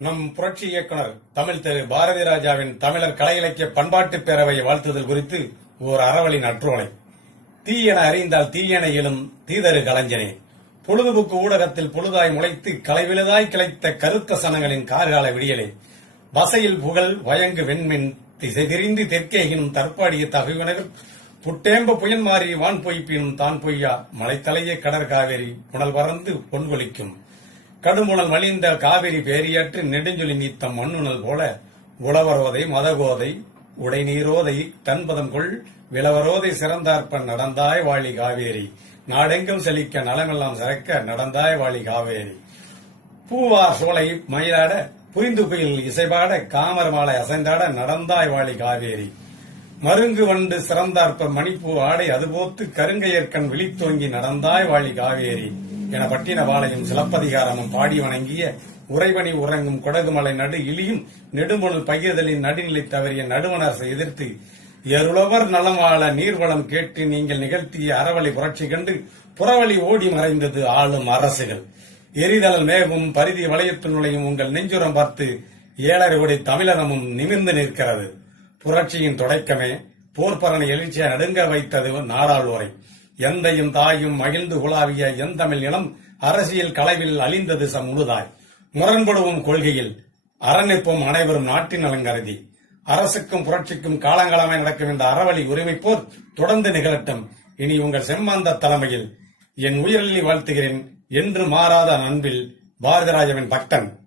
நம் புரட்சி இயக்குனர் தமிழ் திரு பாரதி ராஜாவின் தமிழர் கலை இலக்கிய பண்பாட்டு பேரவையை வாழ்த்துதல் குறித்து ஓர் அறவழி நற்றோலை தீயென அறிந்தால் தீயென எழும் தீதரு கலைஞனே. பொழுதுபோக்கு ஊடகத்தில் பொழுதாய் முளைத்து கலைவிழுதாய் கிளைத்த கருத்த சனங்களின் கார்கால விடியலே. வசையில் புகழ் வயங்கு வெண்மின் திசை திரிந்து தெற்கேகினும் தற்பாடிய தகையுணர் புட்டேம்ப புயன் மாறி வான் பொய்ப்பினும் தான் பொய்யா. மலைத்தலையே கடற்காவேரி புனல் பறந்து பொன்கொலிக்கும் கடுமுனல் வழிந்த காவிரி பேரியாற்று நெடுஞ்சொலி நீத்தம் மண்ணுணல் போல உழவரோதை மதகோதை உடைநீரோதை தன்பதம் கொள் விளவரோதை சிறந்தார்ப்பன் நடந்தாய் வாழி காவேரி. நாடெங்கும் செழிக்க நலமெல்லாம் சிறக்க நடந்தாய் வாழி காவேரி. பூவா சோலை மயிலாட புரிந்து புயல் இசைபாட காமர் மாலை அசைந்தாட நடந்தாய் வாழி காவேரி. மருங்கு வண்டு சிறந்தார்ப்ப மணிப்பூ ஆடை அதுபோத்து கருங்கையற்கண் விழித்தோங்கி நடந்தாய் வாழி காவேரி என பட்டின வாழையும் சிலப்பதிகாரமும் பாடி வணங்கிய உறைபனி உறங்கும் கொடகுமலை நடு இழியும் நெடுமுழல் பகிர்தலின் நடுநிலை தவறிய நடுவனரசை எதிர்த்து எருளவர் நலம் வாழ நீர்வளம் கேட்டு நீங்கள் நிகழ்த்திய அறவழி புரட்சி கண்டு புறவழி ஓடி மறைந்தது ஆளும் அரசுகள். எரிதல் மேகும் பரிதி வளையத்தினுளையும் உங்கள் நெஞ்சுரம் பார்த்து ஏழரை கோடி தமிழனமும் நிமிர்ந்து நிற்கிறது. புரட்சியின் தொடக்கமே போர்ப்பரணி எழுச்சியை நடுங்க வைத்தது நாடாளுவரை எந்தையும் தாயும் மகிழ்ந்து குழாவிய எந்தமிழ் இனம் அரசியல் களைவில் அழிந்தது சமுழுதாய். முழுதாய் முரண்படுவோம் கொள்கையில் அறநிற்போம் அனைவரும் நாட்டின் நலங்கருதி அரசுக்கும் புரட்சிக்கும் காலங்காலமாய் நடக்கும் இந்த அறவழி உரிமை போர் தொடர்ந்து நிகழட்டும். இனி உங்கள் செம்மாந்த தலைமையில் என் உயிரிழி வாழ்த்துகிறேன். என்று மாறாத அன்பில் பாரதிராஜவின் பக்தன்